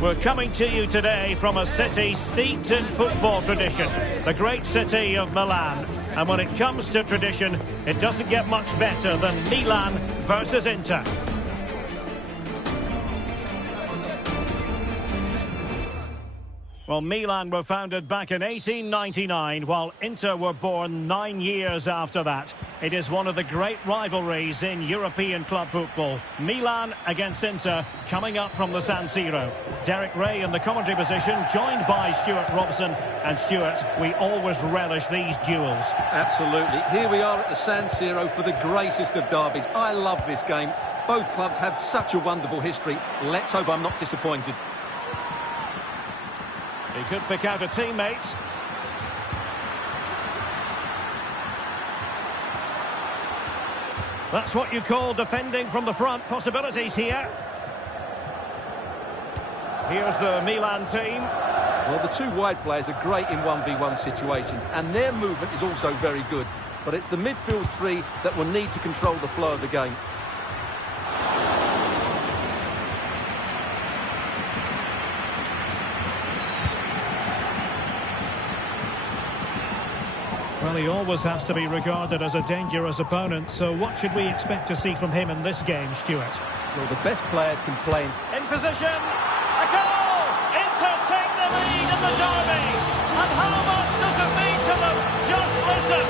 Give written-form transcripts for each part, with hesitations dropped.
We're coming to you today from a city steeped in football tradition, the great city of Milan. And when it comes to tradition, it doesn't get much better than Milan versus Inter. Well, Milan were founded back in 1899, while Inter were born 9 years after that. It is one of the great rivalries in European club football. Milan against Inter, coming up from the San Siro. Derek Ray in the commentary position, joined by Stuart Robson. And Stuart, we always relish these duels. Absolutely. Here we are at the San Siro for the greatest of derbies. I love this game. Both clubs have such a wonderful history. Let's hope I'm not disappointed. He could pick out a teammate. That's what you call defending from the front. Possibilities here. Here's the Milan team. Well, the two wide players are great in 1v1 situations, and their movement is also very good. But it's the midfield three that will need to control the flow of the game. Well, he always has to be regarded as a dangerous opponent, so what should we expect to see from him in this game, Stuart? Well, the best players can play in position. A goal! Inter take the lead in the derby. And how much does it mean to them? Just listen.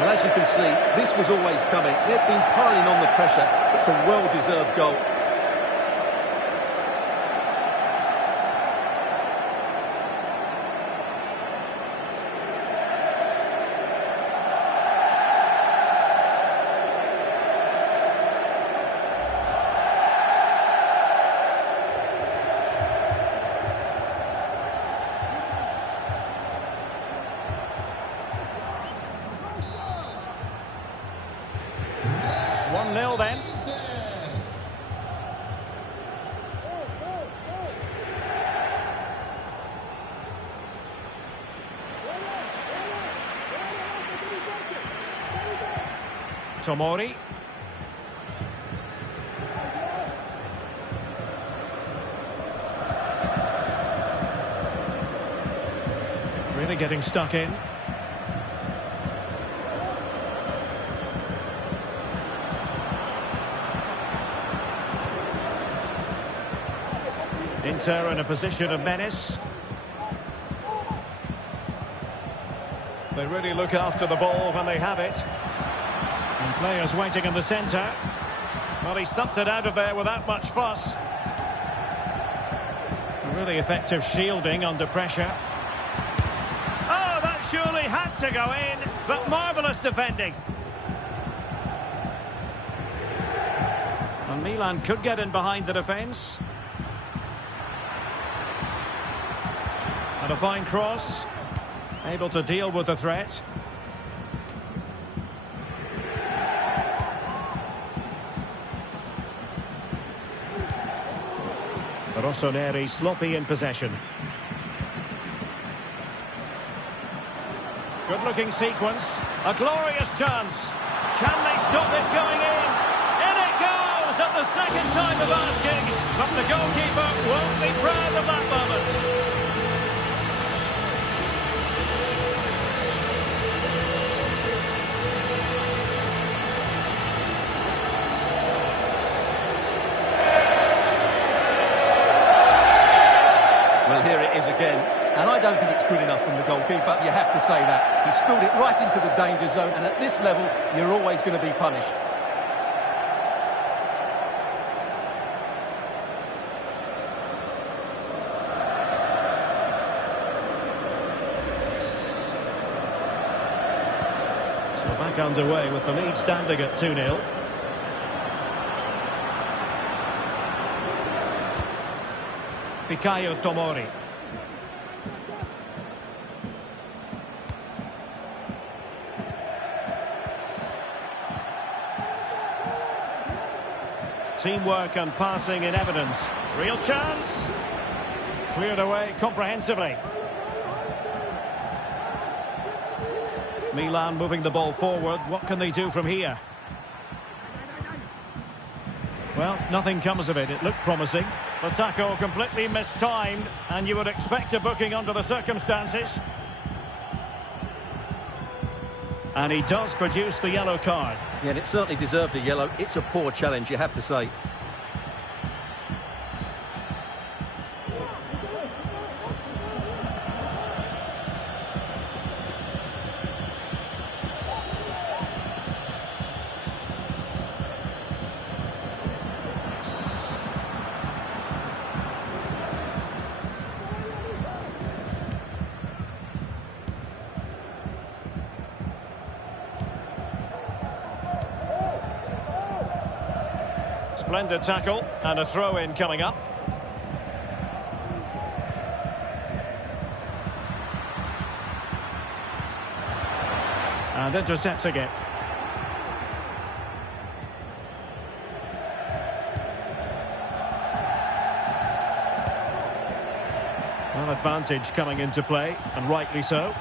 Well, as you can see, this was always coming. They've been piling on the pressure. It's a well-deserved goal. Then. Tomori. Really getting stuck in. Inter in a position of menace. They really look after the ball when they have it. And players waiting in the centre. Well, he stumped it out of there without much fuss. A really effective shielding under pressure. Oh, that surely had to go in, but marvellous defending. And Milan could get in behind the defence. And a fine cross, able to deal with the threat. Rossoneri sloppy in possession. Good looking sequence, a glorious chance. Can they stop it going in? In it goes at the second time of asking, but the goalkeeper won't be proud of that moment. Well, here it is again, and I don't think it's good enough from the goalkeeper, you have to say that. He spilled it right into the danger zone, and at this level, you're always going to be punished. So back underway with the lead standing at 2-0. Fikayo Tomori. Teamwork and passing in evidence. Real chance. Cleared away comprehensively. Milan moving the ball forward. What can they do from here? Well, nothing comes of it. It looked promising. The tackle completely mistimed, and you would expect a booking under the circumstances. And he does produce the yellow card. Yeah, and it certainly deserved a yellow. It's a poor challenge, you have to say. Splendid tackle and a throw-in coming up. And intercepting it. Well, advantage coming into play, and rightly so.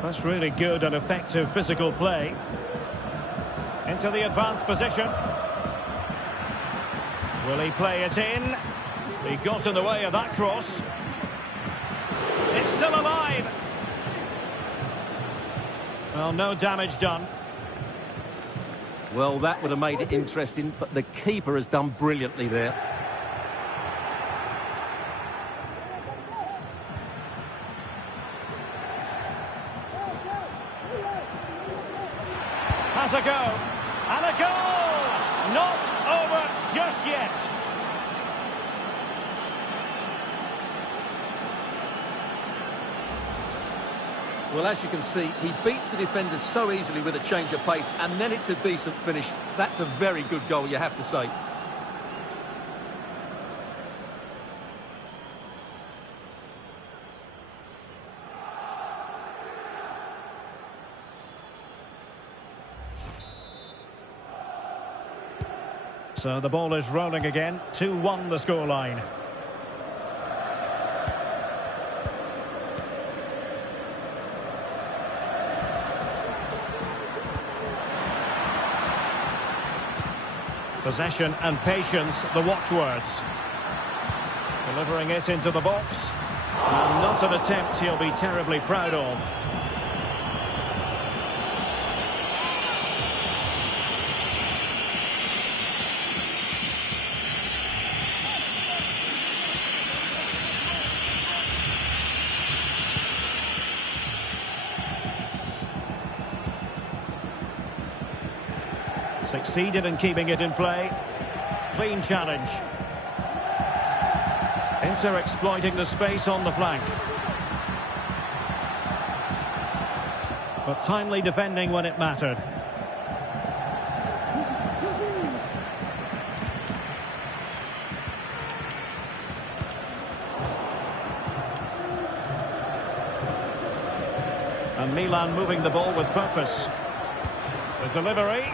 That's really good and effective physical play. Into the advanced position. Will he play it in? He got in the way of that cross. It's still alive. Well, no damage done. Well, that would have made it interesting, but the keeper has done brilliantly there. Has a go, and a goal! Not over just yet. Well, as you can see, he beats the defenders so easily with a change of pace, and then it's a decent finish. That's a very good goal, you have to say. So the ball is rolling again. 2-1 the scoreline. Possession and patience, the watchwords. Delivering it into the box. And not an attempt he'll be terribly proud of. Succeeded in keeping it in play. Clean challenge. Inter exploiting the space on the flank. But timely defending when it mattered. And Milan moving the ball with purpose. The delivery.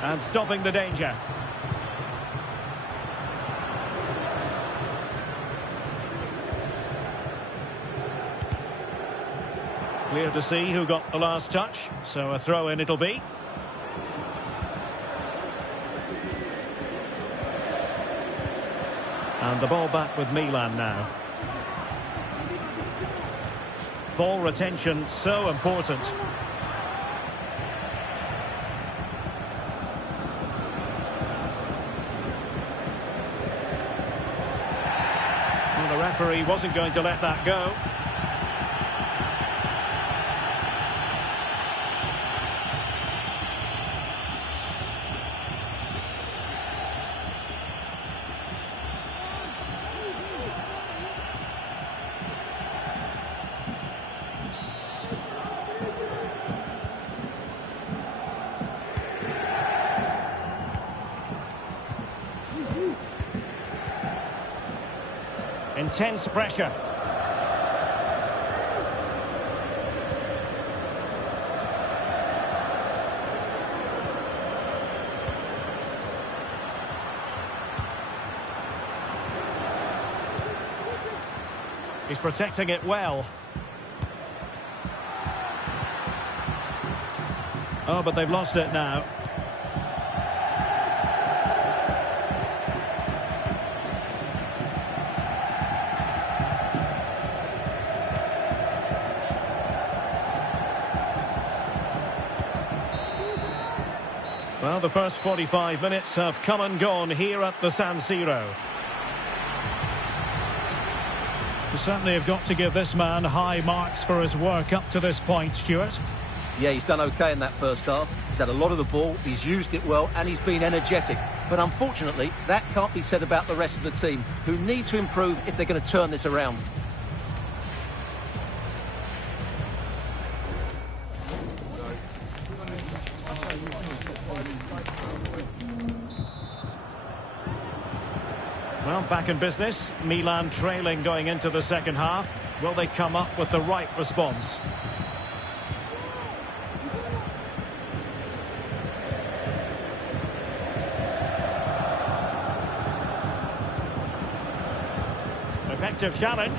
And stopping the danger. Clear to see who got the last touch, so a throw-in it'll be. And the ball back with Milan now. Ball retention so important. Well, the referee wasn't going to let that go. Intense pressure. He's protecting it well. Oh, but they've lost it now. Well, the first 45 minutes have come and gone here at the San Siro. You certainly have got to give this man high marks for his work up to this point, Stuart. Yeah, he's done okay in that first half. He's had a lot of the ball, he's used it well, and he's been energetic. But unfortunately, that can't be said about the rest of the team, who need to improve if they're going to turn this around. Well, back in business. Milan trailing going into the second half. Will they come up with the right response? Effective challenge.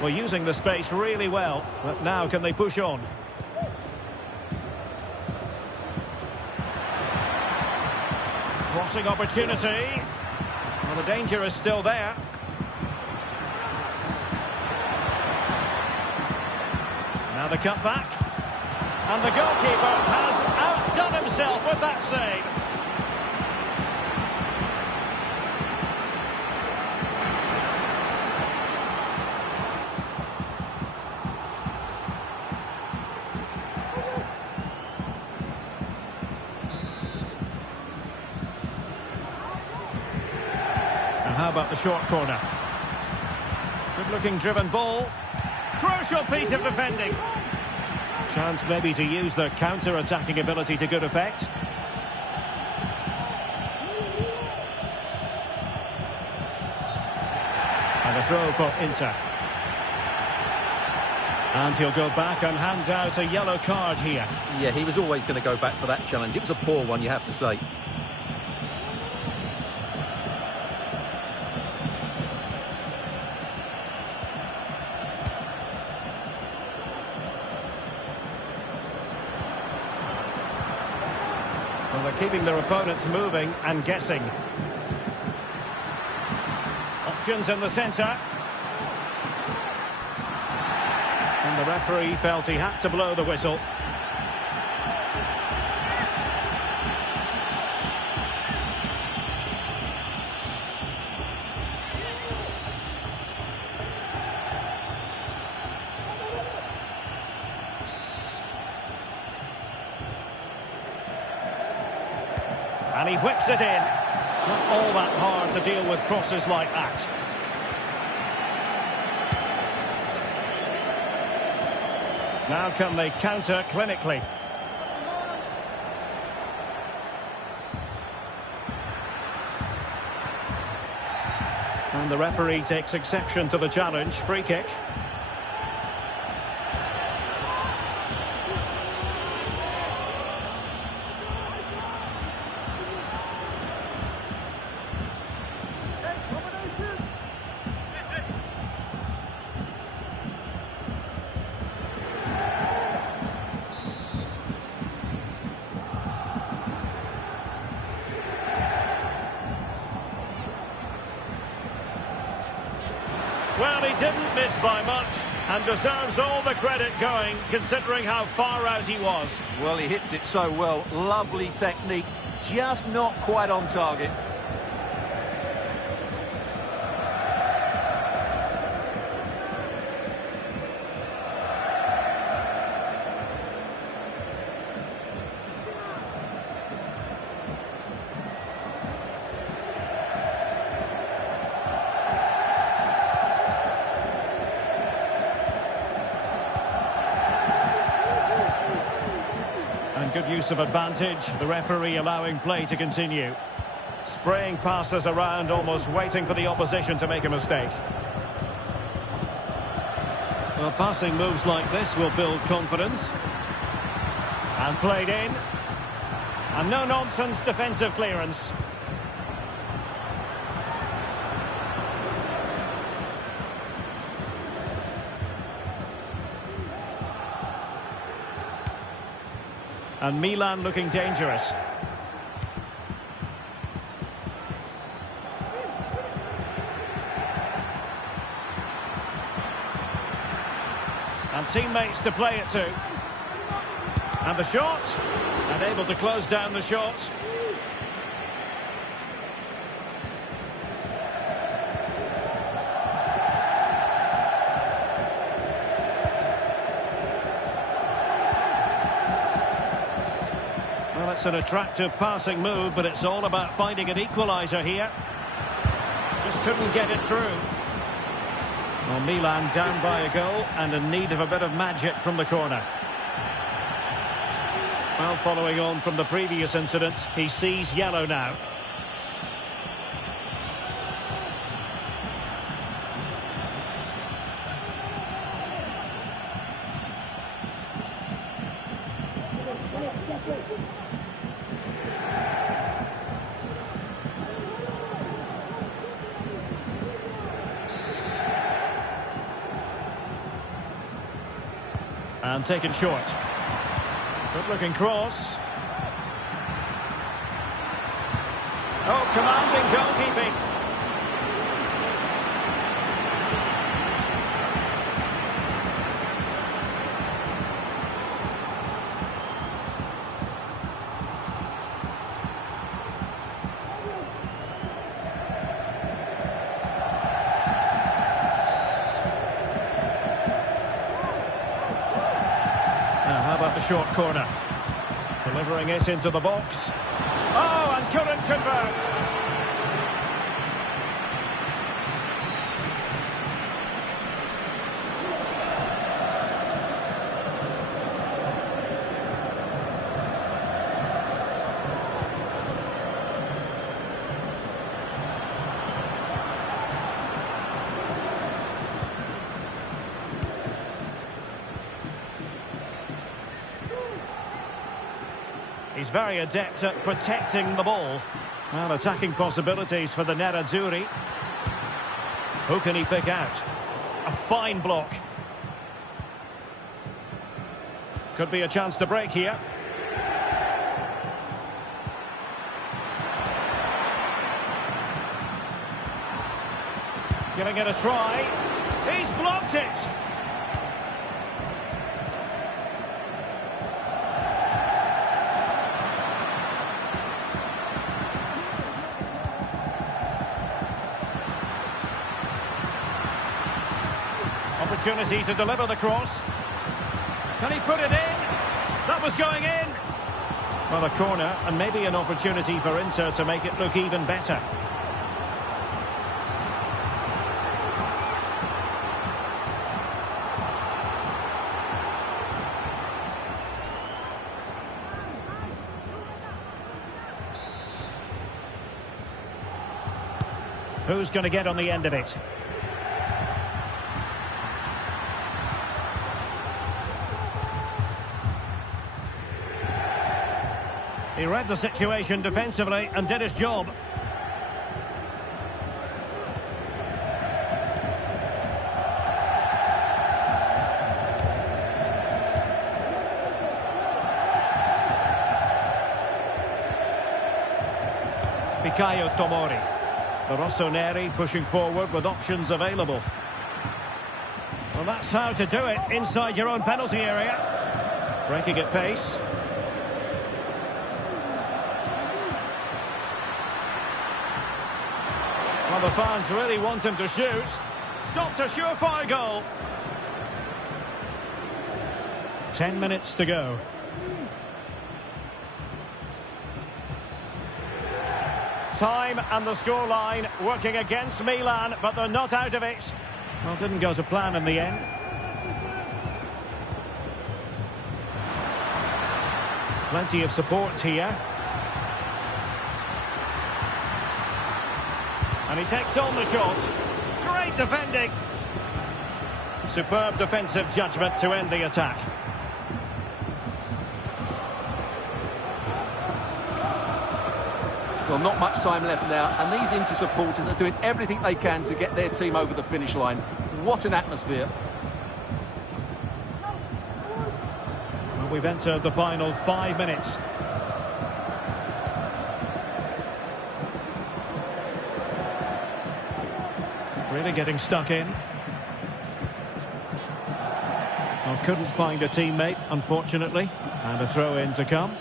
Well, using the space really well. But now can they push on? Crossing opportunity. Well, the danger is still there. Now the cutback. And the goalkeeper has outdone himself with that save. How about the short corner? Good-looking driven ball. Crucial piece of defending. Chance maybe to use their counter-attacking ability to good effect. And a throw for Inter. And he'll go back and hand out a yellow card here. Yeah, he was always going to go back for that challenge. It was a poor one, you have to say. Well, they're keeping their opponents moving and guessing. Options in the centre. And the referee felt he had to blow the whistle. And he whips it in. Not all that hard to deal with crosses like that. Now can they counter clinically? And the referee takes exception to the challenge. Free kick. Well, he didn't miss by much and deserves all the credit going, considering how far out he was. Well, he hits it so well. Lovely technique, just not quite on target. And good use of advantage, the referee allowing play to continue. Spraying passes around, almost waiting for the opposition to make a mistake. Well, passing moves like this will build confidence. And played in. And no-nonsense defensive clearance. And Milan looking dangerous. And teammates to play it to. And the shot. And able to close down the shot. Well, it's an attractive passing move, but it's all about finding an equaliser here. Just couldn't get it through. Well, Milan down by a goal and in need of a bit of magic from the corner. Well, following on from the previous incident, he sees yellow now. And taken short. Good looking cross. Oh, commanding goalkeeping. The short corner, delivering it into the box. Oh, and couldn't convert. He's very adept at protecting the ball. Well, attacking possibilities for the Nerazzurri. Who can he pick out? A fine block. Could be a chance to break here. Giving it a try. He's blocked it. Opportunity to deliver the cross. Can he put it in? That was going in. Well, a corner and maybe an opportunity for Inter to make it look even better. Who's going to get on the end of it? He read the situation defensively and did his job. Fikayo Tomori. The Rossoneri pushing forward with options available. Well, that's how to do it inside your own penalty area. Breaking at pace. Well, the fans really want him to shoot. Stopped a surefire goal. 10 minutes to go. Time and the scoreline working against Milan, but they're not out of it. Well, didn't go to plan in the end. Plenty of support here. And he takes on the shot. Great defending. Superb defensive judgment to end the attack. Well, not much time left now, and these Inter supporters are doing everything they can to get their team over the finish line. What an atmosphere. Well, we've entered the final 5 minutes. Really getting stuck in. Well, couldn't find a teammate, unfortunately. And a throw-in to come.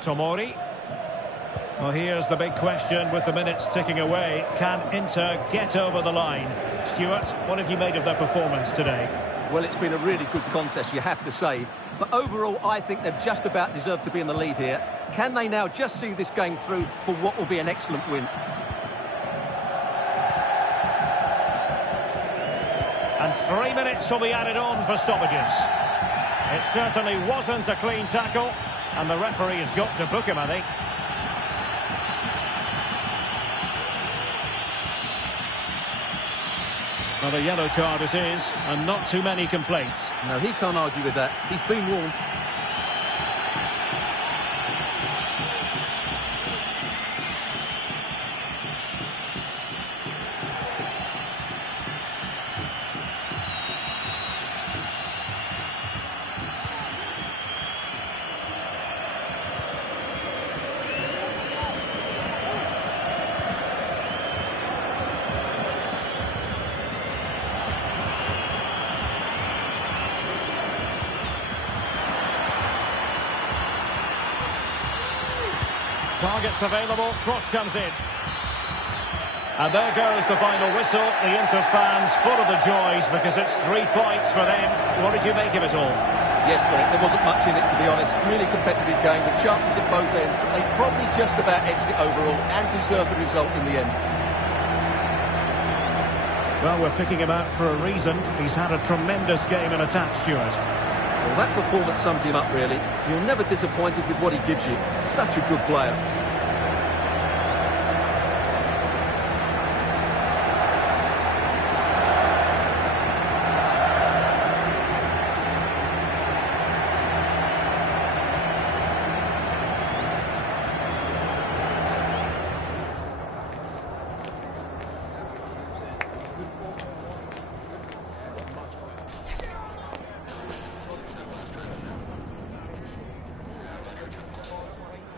Tomori. Well, here's the big question with the minutes ticking away. Can Inter get over the line? Stuart, what have you made of their performance today? Well, it's been a really good contest, you have to say. But overall, I think they've just about deserved to be in the lead here. Can they now just see this game through for what will be an excellent win? And 3 minutes will be added on for stoppages. It certainly wasn't a clean tackle, and the referee has got to book him, I think. Well, a yellow card it is, and not too many complaints. No, he can't argue with that. He's been warned. Targets available, cross comes in. And there goes the final whistle. The Inter fans full of the joys because it's 3 points for them. What did you make of it all? Yes, Derek, there wasn't much in it, to be honest. Really competitive game with chances at both ends, but they probably just about edged it overall and deserved the result in the end. Well, we're picking him out for a reason. He's had a tremendous game in attack, Stuart. Well, that performance sums him up, really. You're never disappointed with what he gives you. Such a good player.